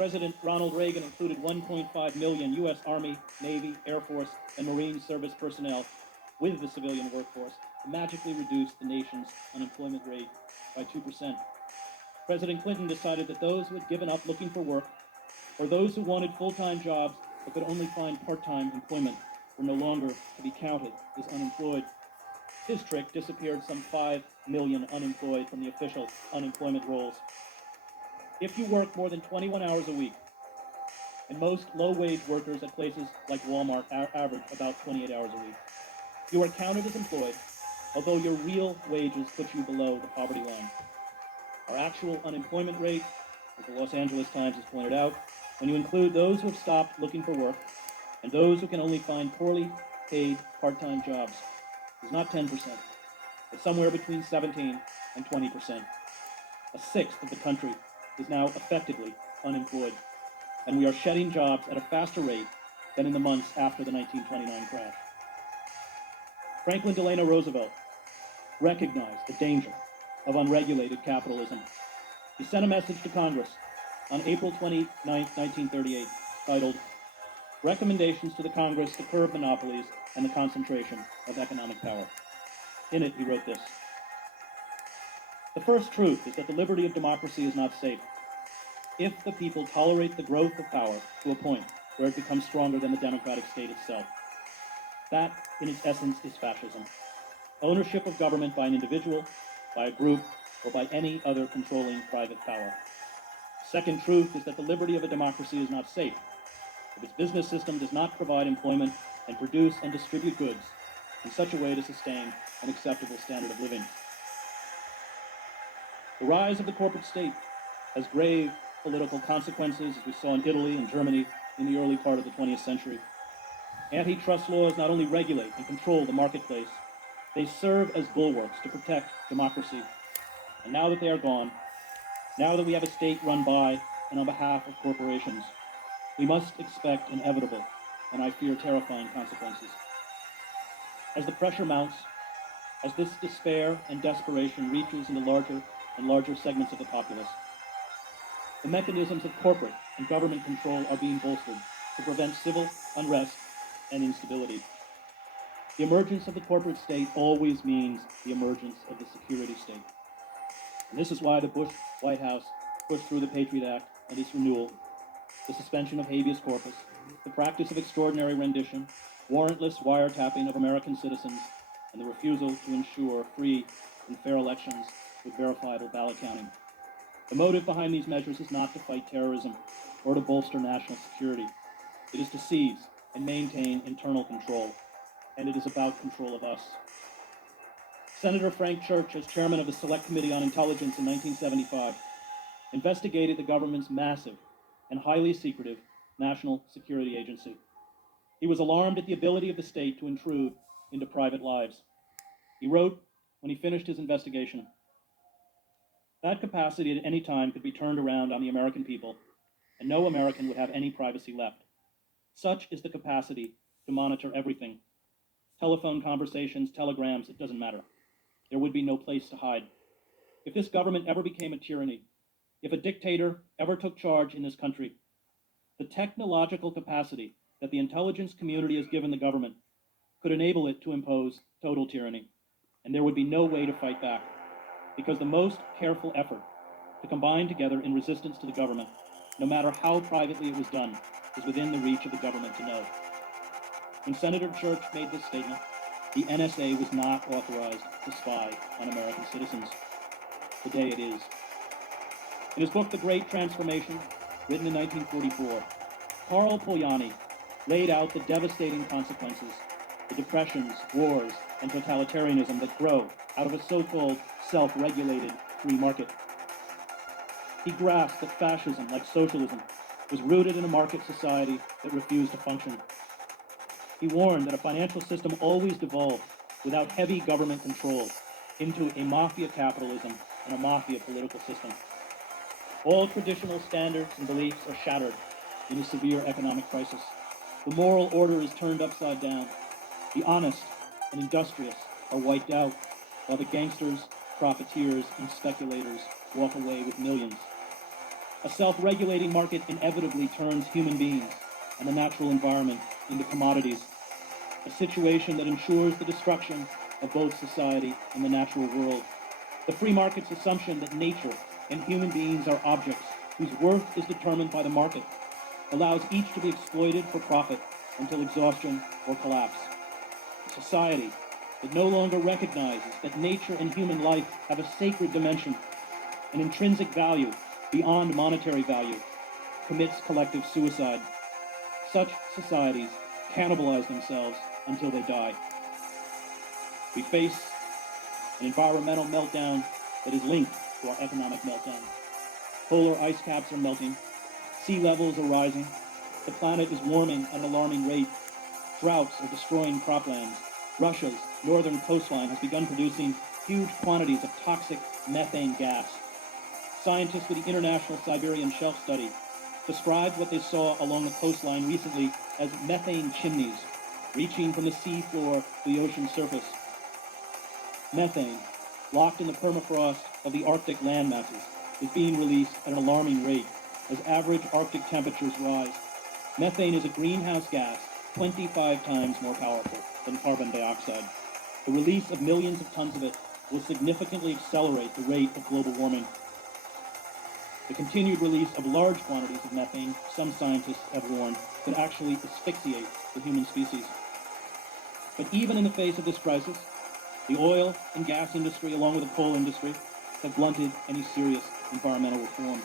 President Ronald Reagan included 1.5 million U.S. Army, Navy, Air Force, and Marine service personnel with the civilian workforce to magically reduce the nation's unemployment rate by 2%. President Clinton decided that those who had given up looking for work, or those who wanted full-time jobs but could only find part-time employment, were no longer to be counted as unemployed. His trick disappeared some 5 million unemployed from the official unemployment rolls. If you work more than 21 hours a week, and most low-wage workers at places like Walmart average about 28 hours a week, you are counted as employed, although your real wages put you below the poverty line. Our actual unemployment rate, as the Los Angeles Times has pointed out, when you include those who have stopped looking for work and those who can only find poorly paid part-time jobs, is not 10%, but somewhere between 17 and 20%. A sixth of the country is now effectively unemployed, and we are shedding jobs at a faster rate than in the months after the 1929 crash. Franklin Delano Roosevelt recognized the danger of unregulated capitalism. He sent a message to Congress on April 29, 1938, titled, "Recommendations to the Congress to Curb Monopolies and the Concentration of Economic Power." In it, he wrote this: "The first truth is that the liberty of democracy is not safe if the people tolerate the growth of power to a point where it becomes stronger than the democratic state itself. That, in its essence, is fascism. Ownership of government by an individual, by a group, or by any other controlling private power. Second truth is that the liberty of a democracy is not safe if its business system does not provide employment and produce and distribute goods in such a way to sustain an acceptable standard of living. The rise of the corporate state has grave political consequences, as we saw in Italy and Germany in the early part of the 20th century. Antitrust laws not only regulate and control the marketplace, they serve as bulwarks to protect democracy. And now that they are gone, now that we have a state run by and on behalf of corporations, we must expect inevitable, and I fear terrifying, consequences. As the pressure mounts, as this despair and desperation reaches into larger and larger segments of the populace, the mechanisms of corporate and government control are being bolstered to prevent civil unrest and instability. The emergence of the corporate state always means the emergence of the security state. And this is why the Bush White House pushed through the Patriot Act and its renewal, the suspension of habeas corpus, the practice of extraordinary rendition, warrantless wiretapping of American citizens, and the refusal to ensure free and fair elections with verifiable ballot counting. The motive behind these measures is not to fight terrorism or to bolster national security. It is to seize and maintain internal control, and it is about control of us. Senator Frank Church, as chairman of the Select Committee on Intelligence in 1975, investigated the government's massive and highly secretive National Security Agency. He was alarmed at the ability of the state to intrude into private lives. He wrote, when he finished his investigation, "That capacity at any time could be turned around on the American people, and no American would have any privacy left. Such is the capacity to monitor everything. Telephone conversations, telegrams, it doesn't matter. There would be no place to hide. If this government ever became a tyranny, if a dictator ever took charge in this country, the technological capacity that the intelligence community has given the government could enable it to impose total tyranny, and there would be no way to fight back, because the most careful effort to combine together in resistance to the government, no matter how privately it was done, is within the reach of the government to know." When Senator Church made this statement, the NSA was not authorized to spy on American citizens. Today it is. In his book, The Great Transformation, written in 1944, Carl Polanyi laid out the devastating consequences, the depressions, wars, and totalitarianism that grow out of a so-called self-regulated free market. He grasped that fascism, like socialism, was rooted in a market society that refused to function. He warned that a financial system always devolved without heavy government control into a mafia capitalism and a mafia political system. All traditional standards and beliefs are shattered in a severe economic crisis. The moral order is turned upside down. The honest and industrious are wiped out, while the gangsters, profiteers, and speculators walk away with millions. A self-regulating market inevitably turns human beings and the natural environment into commodities, a situation that ensures the destruction of both society and the natural world. The free market's assumption that nature and human beings are objects whose worth is determined by the market allows each to be exploited for profit until exhaustion or collapse. A society that no longer recognizes that nature and human life have a sacred dimension, an intrinsic value beyond monetary value, commits collective suicide. Such societies cannibalize themselves until they die. We face an environmental meltdown that is linked to our economic meltdown. Polar ice caps are melting, sea levels are rising, the planet is warming at an alarming rate, droughts are destroying croplands, Russia's northern coastline has begun producing huge quantities of toxic methane gas. Scientists with the International Siberian Shelf Study described what they saw along the coastline recently as methane chimneys, reaching from the sea floor to the ocean surface. Methane, locked in the permafrost of the Arctic land masses, is being released at an alarming rate as average Arctic temperatures rise. Methane is a greenhouse gas 25 times more powerful than carbon dioxide. The release of millions of tons of it will significantly accelerate the rate of global warming. The continued release of large quantities of methane, some scientists have warned, could actually asphyxiate the human species. But even in the face of this crisis, the oil and gas industry, along with the coal industry, have blunted any serious environmental reform.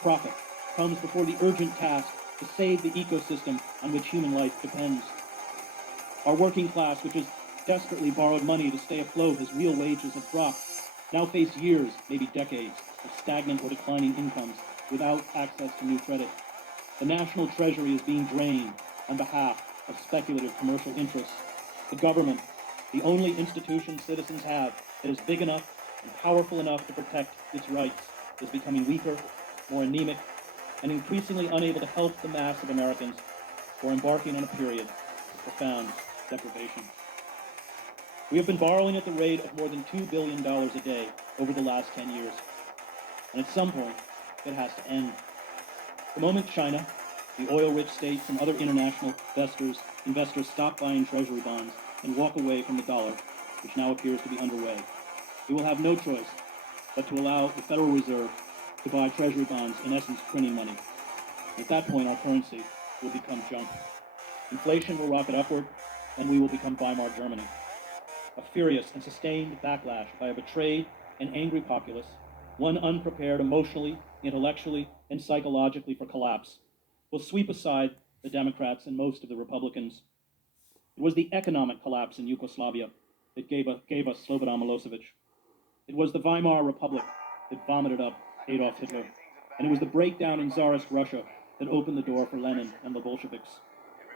Profit comes before the urgent task to save the ecosystem on which human life depends. Our working class, which has desperately borrowed money to stay afloat as real wages have dropped, now face years, maybe decades, of stagnant or declining incomes without access to new credit. The national treasury is being drained on behalf of speculative commercial interests. The government, the only institution citizens have that is big enough and powerful enough to protect its rights, is becoming weaker, more anemic, and increasingly unable to help the mass of Americans who are embarking on a period of profound deprivation. We have been borrowing at the rate of more than $2 billion a day over the last 10 years. And at some point, it has to end. The moment China, the oil-rich states, and other international investors stop buying treasury bonds and walk away from the dollar, which now appears to be underway, we will have no choice but to allow the Federal Reserve to buy treasury bonds, in essence printing money. At that point, our currency will become junk. Inflation will rocket upward, and we will become Weimar Germany. A furious and sustained backlash by a betrayed and angry populace, one unprepared emotionally, intellectually, and psychologically for collapse, will sweep aside the Democrats and most of the Republicans. It was the economic collapse in Yugoslavia that gave us Slobodan Milosevic. It was the Weimar Republic that vomited up Adolf Hitler. And it was the breakdown in Tsarist Russia that opened the door for Lenin and the Bolsheviks.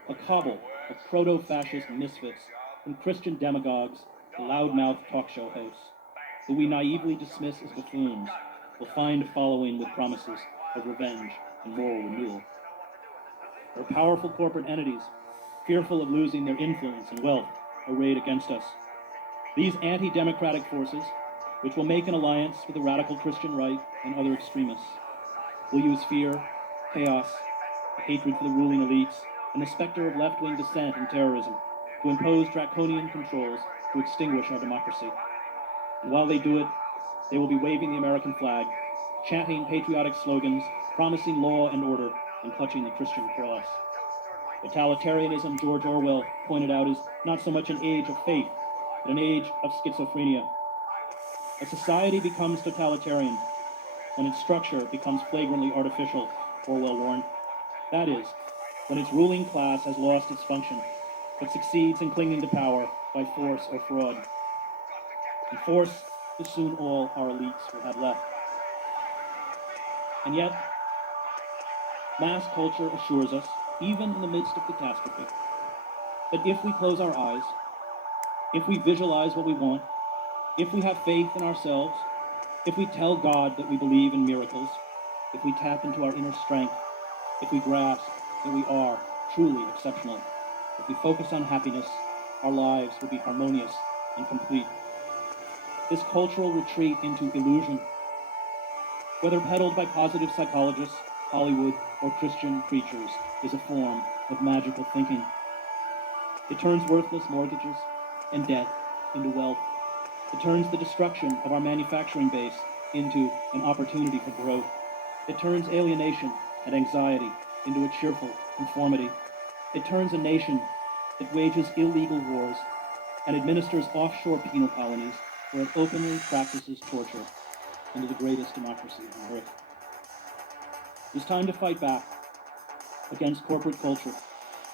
A cabal of proto-fascist misfits, from Christian demagogues to loudmouth talk show hosts, who we naively dismiss as buffoons, will find a following with promises of revenge and moral renewal. There are powerful corporate entities, fearful of losing their influence and wealth, arrayed against us. These anti-democratic forces, which will make an alliance with the radical Christian right and other extremists, will use fear, chaos, hatred for the ruling elites, and the specter of left-wing dissent and terrorism to impose draconian controls to extinguish our democracy. And while they do it, they will be waving the American flag, chanting patriotic slogans, promising law and order, and clutching the Christian cross. Totalitarianism, George Orwell pointed out, is not so much an age of faith, but an age of schizophrenia. A society becomes totalitarian when its structure becomes flagrantly artificial, Orwell warned. That is, when its ruling class has lost its function, but succeeds in clinging to power by force or fraud. And force is soon all our elites will have left. And yet, mass culture assures us, even in the midst of catastrophe, that if we close our eyes, if we visualize what we want, if we have faith in ourselves, if we tell God that we believe in miracles, if we tap into our inner strength, if we grasp that we are truly exceptional, if we focus on happiness, our lives will be harmonious and complete. This cultural retreat into illusion, whether peddled by positive psychologists, Hollywood, or Christian preachers, is a form of magical thinking. It turns worthless mortgages and debt into wealth. It turns the destruction of our manufacturing base into an opportunity for growth. It turns alienation and anxiety into a cheerful conformity. It turns a nation that wages illegal wars and administers offshore penal colonies where it openly practices torture into the greatest democracy on earth. It's time to fight back against corporate culture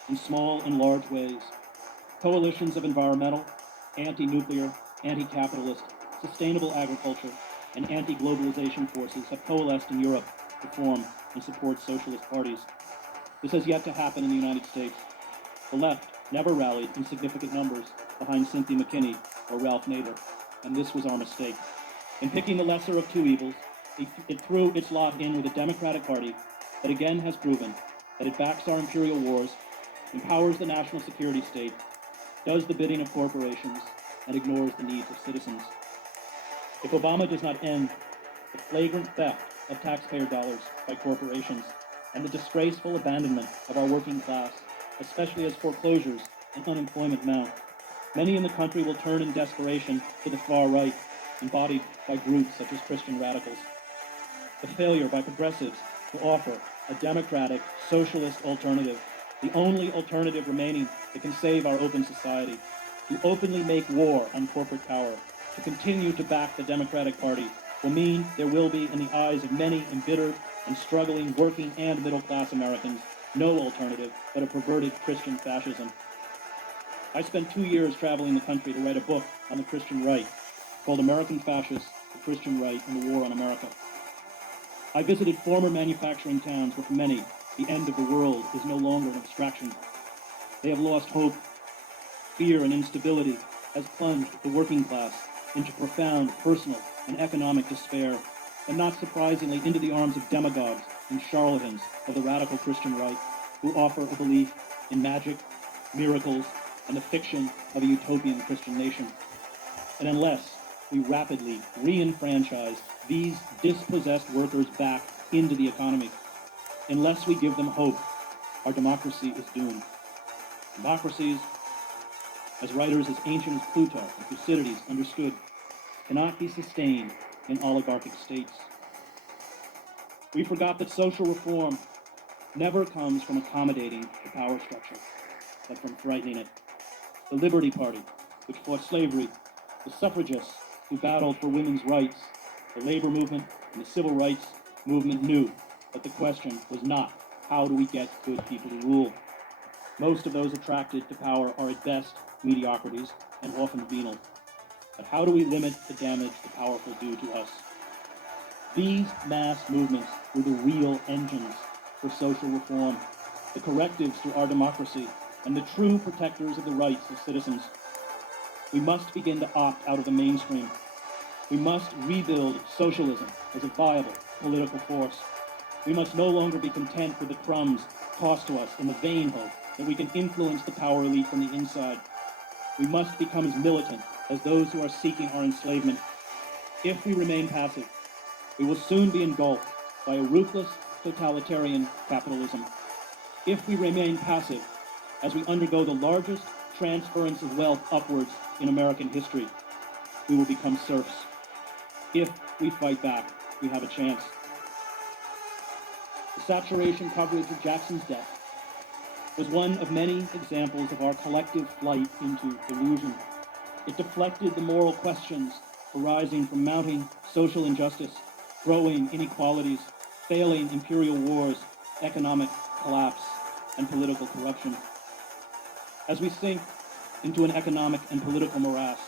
in small and large ways. Coalitions of environmental, anti-nuclear, anti-capitalist, sustainable agriculture, and anti-globalization forces have coalesced in Europe to form and support socialist parties. This has yet to happen in the United States. The left never rallied in significant numbers behind Cynthia McKinney or Ralph Nader, and this was our mistake. In picking the lesser of two evils, it threw its lot in with a Democratic Party that again has proven that it backs our imperial wars, empowers the national security state, does the bidding of corporations, and ignores the needs of citizens. If Obama does not end the flagrant theft of taxpayer dollars by corporations and the disgraceful abandonment of our working class, especially as foreclosures and unemployment mount, many in the country will turn in desperation to the far right, embodied by groups such as Christian radicals. The failure by progressives to offer a democratic, socialist alternative, the only alternative remaining that can save our open society, to openly make war on corporate power, to continue to back the Democratic Party, will mean there will be, in the eyes of many embittered and struggling working and middle-class Americans, no alternative but a perverted Christian fascism. I spent 2 years traveling the country to write a book on the Christian right called American Fascists, the Christian Right, and the War on America. I visited former manufacturing towns where for many, the end of the world is no longer an abstraction. They have lost hope. Fear and instability has plunged the working class into profound personal and economic despair, and not surprisingly into the arms of demagogues and charlatans of the radical Christian right, who offer a belief in magic, miracles, and the fiction of a utopian Christian nation. And unless we rapidly re-enfranchise these dispossessed workers back into the economy, unless we give them hope, our democracy is doomed. Democracies, as writers as ancient as Plutarch and Thucydides understood, cannot be sustained in oligarchic states. We forgot that social reform never comes from accommodating the power structure, but from frightening it. The Liberty Party, which fought slavery, the suffragists who battled for women's rights, the labor movement, and the civil rights movement knew that the question was not, how do we get good people to rule? Most of those attracted to power are at best mediocrities and often venal. But how do we limit the damage the powerful do to us? These mass movements were the real engines for social reform, the correctives to our democracy, and the true protectors of the rights of citizens. We must begin to opt out of the mainstream. We must rebuild socialism as a viable political force. We must no longer be content with the crumbs tossed to us in the vain hope that we can influence the power elite from the inside. We must become as militant as those who are seeking our enslavement. If we remain passive, we will soon be engulfed by a ruthless totalitarian capitalism. If we remain passive, as we undergo the largest transference of wealth upwards in American history, we will become serfs. If we fight back, we have a chance. The saturation coverage of Jackson's death was one of many examples of our collective flight into delusion. It deflected the moral questions arising from mounting social injustice, growing inequalities, failing imperial wars, economic collapse, and political corruption. As we sink into an economic and political morass,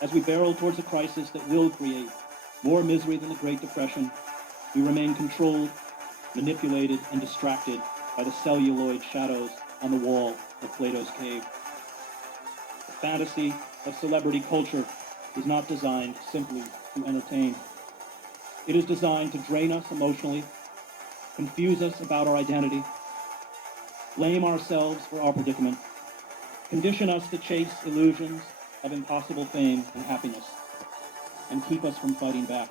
as we barrel towards a crisis that will create more misery than the Great Depression, we remain controlled, manipulated, and distracted by the celluloid shadows on the wall of Plato's cave. The fantasy of celebrity culture is not designed simply to entertain. It is designed to drain us emotionally, confuse us about our identity, blame ourselves for our predicament, condition us to chase illusions of impossible fame and happiness, and keep us from fighting back.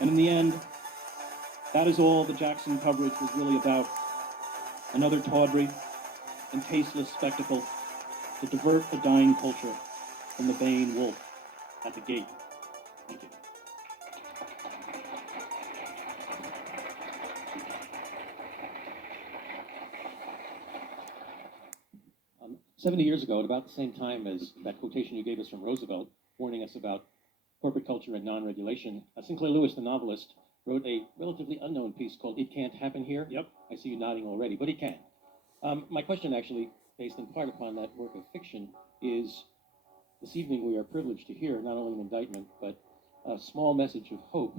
And in the end, That is all the Jackson coverage was really about. Another tawdry and tasteless spectacle to divert a dying culture from the baying wolf at the gate. Thank you. 70 years ago, at about the same time as that quotation you gave us from Roosevelt, warning us about corporate culture and non-regulation, Sinclair Lewis, the novelist, wrote a relatively unknown piece called "It Can't Happen Here." Yep. I see you nodding already, but it can. My question, actually, based in part upon that work of fiction, is this evening we are privileged to hear not only an indictment, but a small message of hope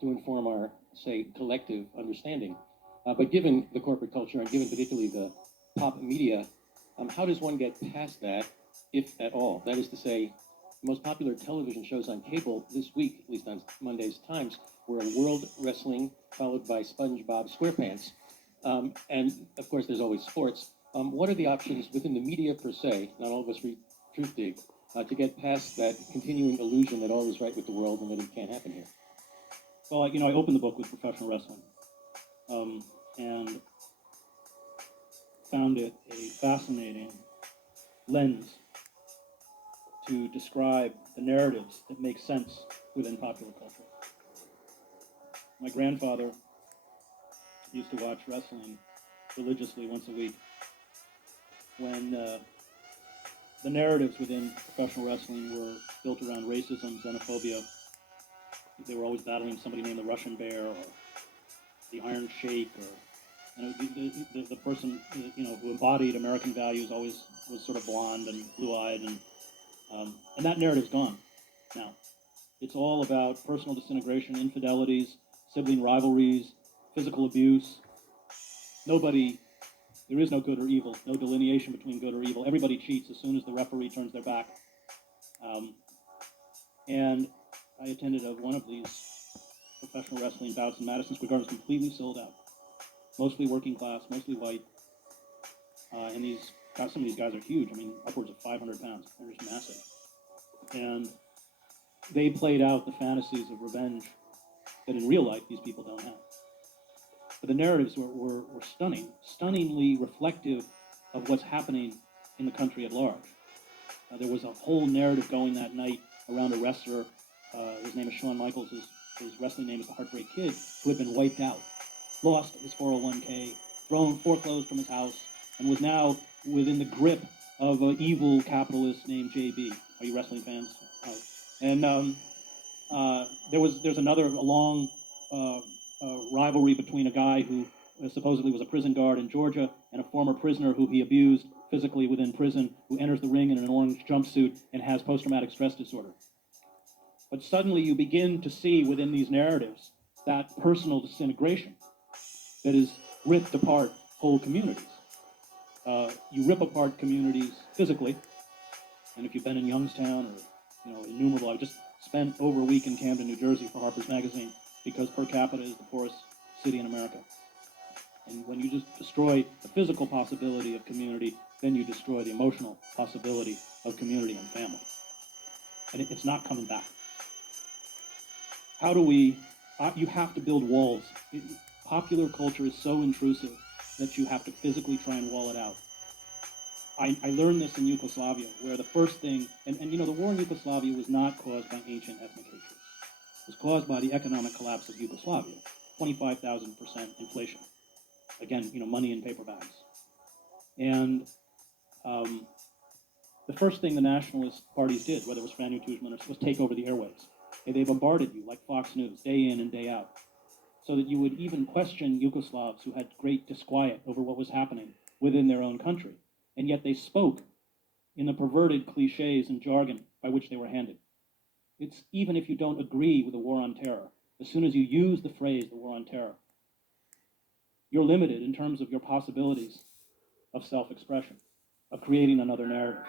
to inform our, say, collective understanding. But given the corporate culture and given particularly the pop media, how does one get past that, if at all? That is to say, the most popular television shows on cable this week, at least on Monday's Times, were World Wrestling, followed by SpongeBob SquarePants. And of course, there's always sports. What are the options within the media per se, not all of us read Truth Dig, to get past that continuing illusion that all is right with the world and that it can't happen here? Well, I opened the book with professional wrestling, and found it a fascinating lens to describe the narratives that make sense within popular culture. My grandfather used to watch wrestling religiously once a week. When the narratives within professional wrestling were built around racism, xenophobia, they were always battling somebody named the Russian Bear or the Iron Sheik, or the person who embodied American values always was sort of blonde and blue-eyed, and that narrative's gone now. It's all about personal disintegration, infidelities, sibling rivalries, physical abuse. There is no good or evil, no delineation between good or evil. Everybody cheats as soon as the referee turns their back. And I attended one of these professional wrestling bouts in Madison Square Garden, completely sold out. Mostly working class, mostly white. And some of these guys are huge. I mean, upwards of 500 pounds. They're just massive. And they played out the fantasies of revenge that in real life these people don't have. But the narratives were stunning, stunningly reflective of what's happening in the country at large. There was a whole narrative going that night around a wrestler. His name is Shawn Michaels. His wrestling name is the Heartbreak Kid, who had been wiped out, lost his 401k, foreclosed from his house, and was now within the grip of an evil capitalist named JB. Are you wrestling fans? And there's another long rivalry between a guy who supposedly was a prison guard in Georgia and a former prisoner who he abused physically within prison, who enters the ring in an orange jumpsuit and has post-traumatic stress disorder. But suddenly you begin to see within these narratives that personal disintegration that has ripped apart whole communities. You rip apart communities physically, and if you've been in Youngstown or innumerable, I just spent over a week in Camden, New Jersey for Harper's Magazine, because per capita is the poorest city in America. And when you just destroy the physical possibility of community, then you destroy the emotional possibility of community and family. And it's not coming back. How do we, you have to build walls. Popular culture is so intrusive that you have to physically try and wall it out. I learned this in Yugoslavia, where the first thing, and the war in Yugoslavia was not caused by ancient ethnic hatred. It was caused by the economic collapse of Yugoslavia, 25,000% inflation. Again, money in paper bags. And the first thing the nationalist parties did, whether it was Franjo Tuđman, was take over the airwaves. And they bombarded you like Fox News, day in and day out, so that you would even question Yugoslavs who had great disquiet over what was happening within their own country. And yet they spoke in the perverted cliches and jargon by which they were handed. It's even if you don't agree with the war on terror, as soon as you use the phrase the war on terror, you're limited in terms of your possibilities of self-expression, of creating another narrative.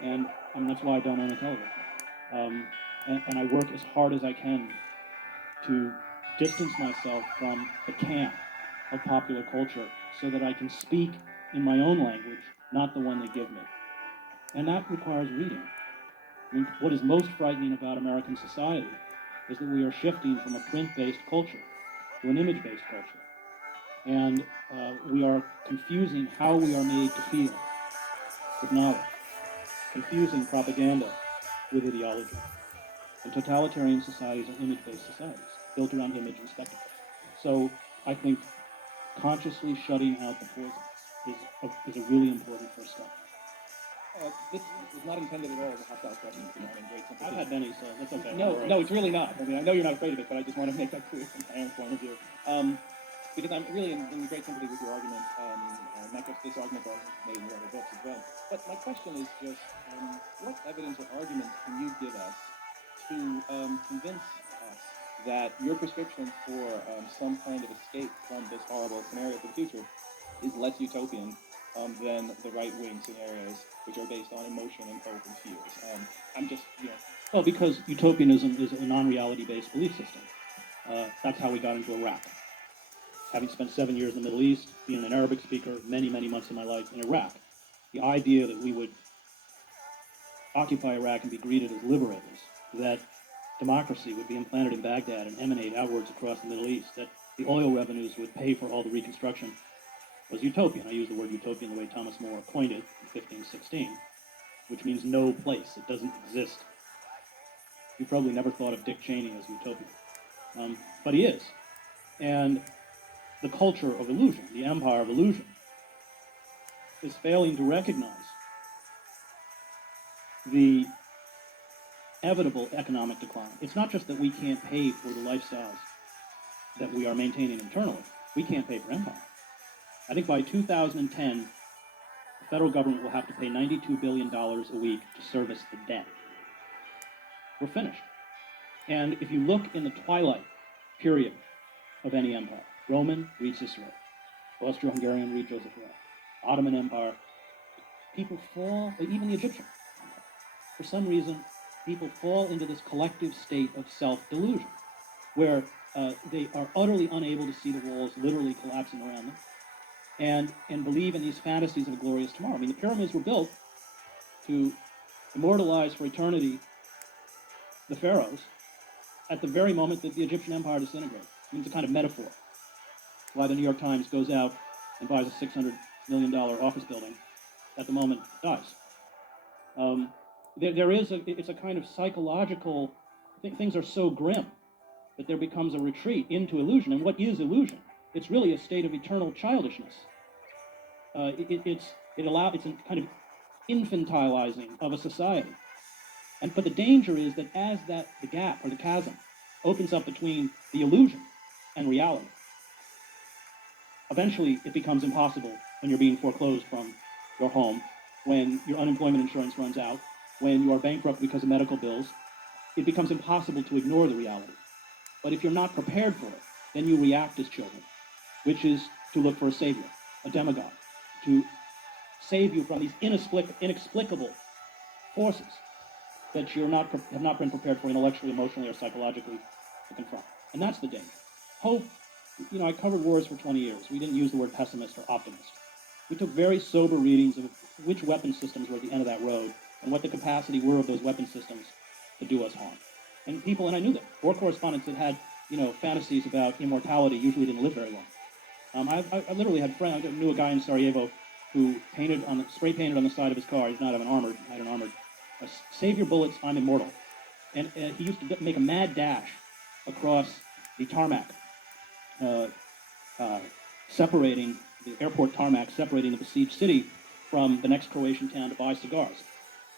And that's why I don't own a television. And I work as hard as I can to distance myself from the camp of popular culture so that I can speak in my own language, not the one they give me. And that requires reading. I mean, what is most frightening about American society is that we are shifting from a print-based culture to an image-based culture. And we are confusing how we are made to feel with knowledge, confusing propaganda with ideology. And totalitarian societies are image-based societies, built around image and spectacle. So I think consciously shutting out the poison is a really important first step. This is not intended at all as a hostile question. Great sympathy. I've had many, so that's okay. No, it's really not. I mean, I know you're not afraid of it, but I just want to make that clear from my own point of view. Because I'm really in great sympathy with your argument, not just this argument, but arguments made in your other books as well. But my question is just, what evidence or arguments can you give us to convince us that your prescription for some kind of escape from this horrible scenario for the future is less utopian than the right-wing scenarios, which are based on emotion and hope and fears? I'm just, Well, because utopianism is a non-reality-based belief system. That's how we got into Iraq. Having spent 7 years in the Middle East, being an Arabic speaker, many, many months of my life in Iraq, the idea that we would occupy Iraq and be greeted as liberators, that democracy would be implanted in Baghdad and emanate outwards across the Middle East, that the oil revenues would pay for all the reconstruction, was utopian. I use the word utopian the way Thomas More coined it in 1516, which means no place. It doesn't exist. You probably never thought of Dick Cheney as utopian, but he is. And the culture of illusion, the empire of illusion, is failing to recognize the inevitable economic decline. It's not just that we can't pay for the lifestyles that we are maintaining internally. We can't pay for empire. I think by 2010, the federal government will have to pay $92 billion a week to service the debt. We're finished. And if you look in the twilight period of any empire, Roman, read Cicero. Austro-Hungarian, read Joseph Roth. Ottoman Empire, people fall, even the Egyptian Empire. For some reason, people fall into this collective state of self-delusion, where they are utterly unable to see the walls literally collapsing around them, and believe in these fantasies of a glorious tomorrow. I mean, the pyramids were built to immortalize for eternity the pharaohs at the very moment that the Egyptian empire disintegrated. I mean, it's a kind of metaphor. Why the New York Times goes out and buys a $600 million office building at the moment it dies. It's a kind of psychological, things are so grim that there becomes a retreat into illusion. And what is illusion? It's really a state of eternal childishness. It's a kind of infantilizing of a society. But the danger is that as the gap or the chasm opens up between the illusion and reality, eventually it becomes impossible when you're being foreclosed from your home, when your unemployment insurance runs out, when you are bankrupt because of medical bills. It becomes impossible to ignore the reality. But if you're not prepared for it, then you react as children, which is to look for a savior, a demagogue, to save you from these inexplicable forces that you have not been prepared for intellectually, emotionally, or psychologically to confront. And that's the danger. Hope, I covered wars for 20 years. We didn't use the word pessimist or optimist. We took very sober readings of which weapon systems were at the end of that road and what the capacity were of those weapon systems to do us harm. And I knew them. War correspondents that had, fantasies about immortality usually didn't live very long. I literally had friends. I knew a guy in Sarajevo who spray painted on the side of his car. He did not have an armored. Save your bullets, I'm immortal. And he used to make a mad dash across the tarmac, separating the airport tarmac, separating the besieged city from the next Croatian town to buy cigars.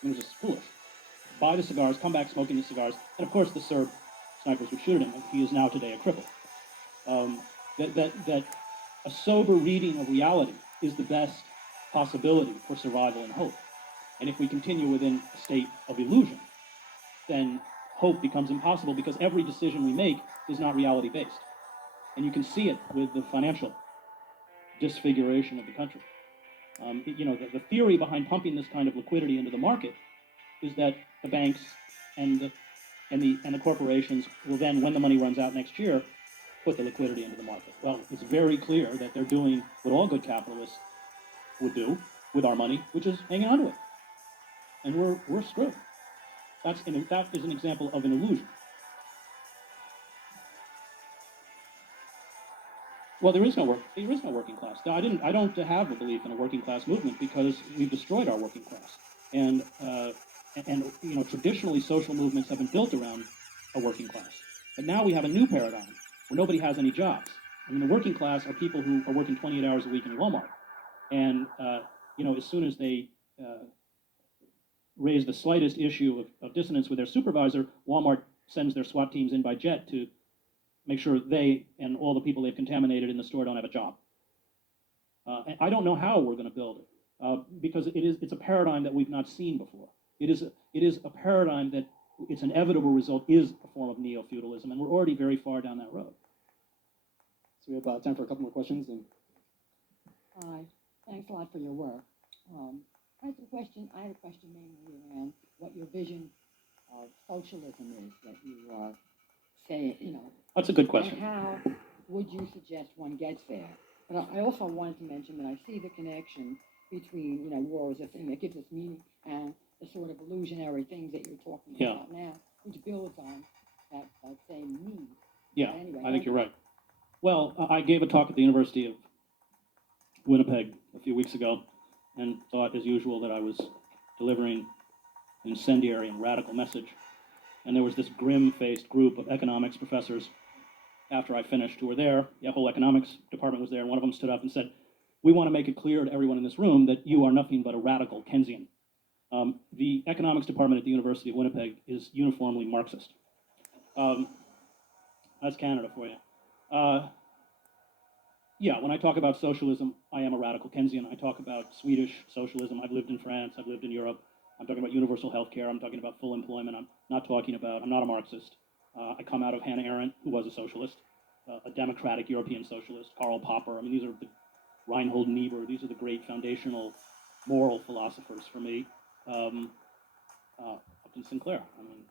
It was just foolish. Buy the cigars, come back smoking the cigars, and of course the Serb snipers would shoot at him. He is now today a cripple. That a sober reading of reality is the best possibility for survival and hope. And if we continue within a state of illusion, then hope becomes impossible because every decision we make is not reality-based. And you can see it with the financial disfiguration of the country. The theory behind pumping this kind of liquidity into the market is that the banks and the corporations will then, when the money runs out next year, put the liquidity into the market. Well, it's very clear that they're doing what all good capitalists would do with our money, which is hanging onto it. And we're screwed. That is an example of an illusion. Well, there is no working class. I don't have a belief in a working class movement because we've destroyed our working class. And traditionally social movements have been built around a working class. But now we have a new paradigm where nobody has any jobs. I mean, the working class are people who are working 28 hours a week in Walmart. And, as soon as they raise the slightest issue of dissonance with their supervisor, Walmart sends their SWAT teams in by jet to make sure they and all the people they've contaminated in the store don't have a job. And I don't know how we're going to build it because it's a paradigm that we've not seen before. It is a paradigm that its inevitable result is a form of neo-feudalism, and we're already very far down that road. So we have time for a couple more questions. And Hi, thanks a lot for your work. I had a question mainly around what your vision of socialism is that you are saying, That's a good question. and how would you suggest one gets there? But I also wanted to mention that I see the connection between, war is a thing that gives us meaning and the sort of illusionary things that you're talking Yeah. about now, which builds on that same need. Yeah, But anyway, I think you're right. Well, I gave a talk at the University of Winnipeg a few weeks ago and thought, as usual, that I was delivering an incendiary and radical message. And there was this grim-faced group of economics professors after I finished who were there. The whole economics department was there, and one of them stood up and said, "We want to make it clear to everyone in this room that you are nothing but a radical Keynesian." The economics department at the University of Winnipeg is uniformly Marxist. That's Canada for you. Yeah, when I talk about socialism, I am a radical Keynesian. I talk about Swedish socialism. I've lived in France. I've lived in Europe. I'm talking about universal health care. I'm talking about full employment. I'm not a Marxist. I come out of Hannah Arendt, who was a socialist, a democratic European socialist, Karl Popper. I mean, these are the Reinhold Niebuhr. These are the great foundational moral philosophers for me. Upton Sinclair,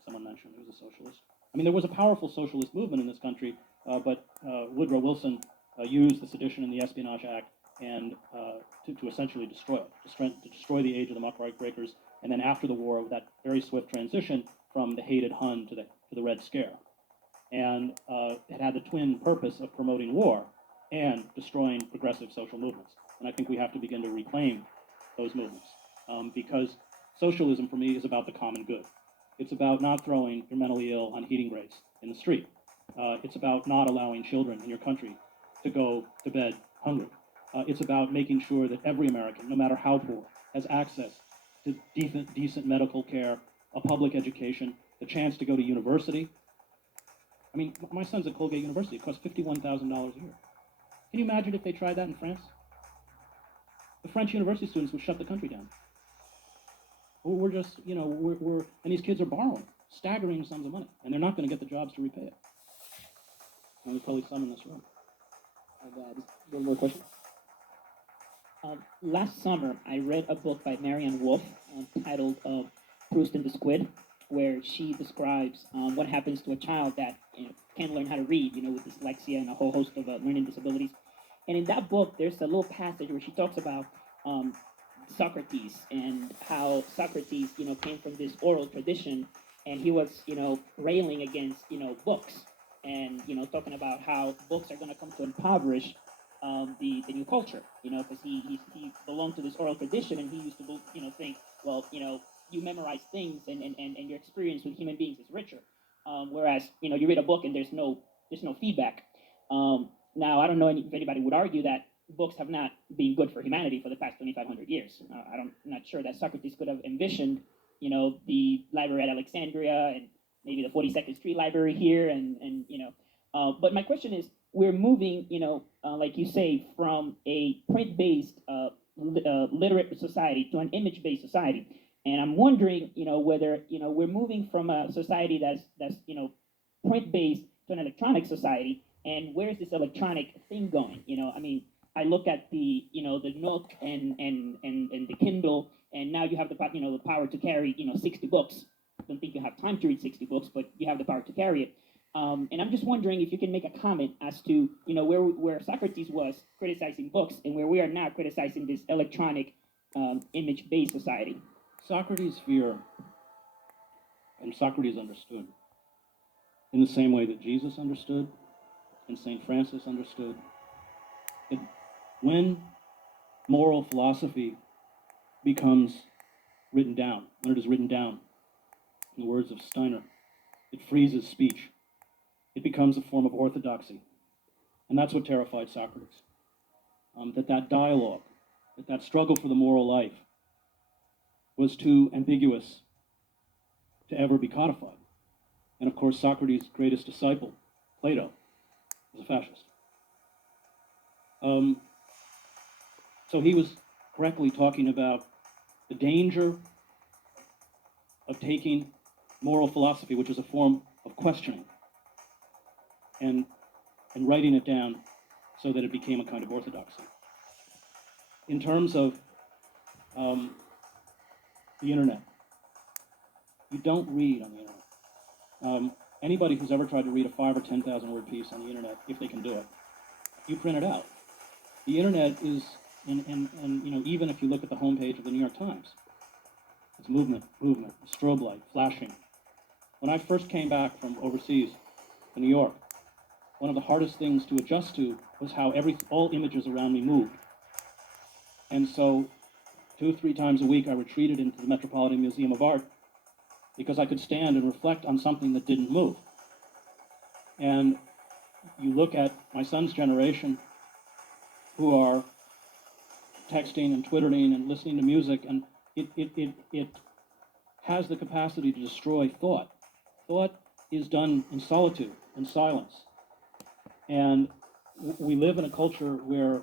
someone mentioned he was a socialist. There was a powerful socialist movement in this country, but Woodrow Wilson used the Sedition and the Espionage Act and to essentially destroy it, to destroy the age of the muckrakerakers, and then after the war, that very swift transition from the hated Hun to the Red Scare. And it had the twin purpose of promoting war and destroying progressive social movements. And I think we have to begin to reclaim those movements because socialism for me is about the common good. It's about not throwing your mentally ill on heating grates in the street. It's about not allowing children in your country to go to bed hungry. It's about making sure that every American, no matter how poor, has access to decent medical care, a public education, the chance to go to university. My son's at Colgate University. It costs $51,000 a year. Can you imagine if they tried that in France? The French university students would shut the country down. We're just, and these kids are borrowing staggering sums of money, and they're not going to get the jobs to repay it. And there's probably some in this room. just one more question. Last summer, I read a book by Marianne Wolf titled Proust and the Squid, where she describes what happens to a child that can't learn how to read, with dyslexia and a whole host of learning disabilities. And in that book, there's a little passage where she talks about Socrates and how Socrates, came from this oral tradition, and he was, railing against, books, and talking about how books are going to come to impoverish the new culture, because he belonged to this oral tradition, and he used to, think, well, you memorize things, and your experience with human beings is richer, whereas, you read a book and there's no feedback. Now, I don't know if anybody would argue that books have not been good for humanity for the past 2,500 years. I'm not sure that Socrates could have envisioned, the library at Alexandria and maybe the 42nd Street Library here, but my question is, we're moving, like you say, from a print-based, literate society to an image-based society, and I'm wondering, whether we're moving from a society that's print-based to an electronic society, and where's this electronic thing going? I look at the the Nook and the Kindle, and now you have the power to carry 60 books. I don't think you have time to read 60 books, but you have the power to carry it. And I'm just wondering if you can make a comment as to where Socrates was criticizing books and where we are now criticizing this electronic image-based society. Socrates' fear, and Socrates understood, in the same way that Jesus understood, and St. Francis understood, that when moral philosophy becomes written down, when it is written down, in the words of Steiner, it freezes speech. It becomes a form of orthodoxy. And that's what terrified Socrates. That dialogue, that struggle for the moral life was too ambiguous to ever be codified. And of course, Socrates' greatest disciple, Plato, was a fascist. So he was correctly talking about the danger of taking moral philosophy, which is a form of questioning, and writing it down so that it became a kind of orthodoxy. In terms of the internet, you don't read on the internet. Anybody who's ever tried to read a 5 or 10,000 word piece on the internet, if they can do it, you print it out. The internet is, and you know, even if you look at the homepage of the New York Times, it's movement, strobe light, flashing. When I first came back from overseas to New York, one of the hardest things to adjust to was how all images around me moved. And so 2 or 3 times a week, I retreated into the Metropolitan Museum of Art because I could stand and reflect on something that didn't move. And you look at my son's generation, who are texting and twittering and listening to music, and it has the capacity to destroy thought. Thought is done in solitude, in silence. And we live in a culture where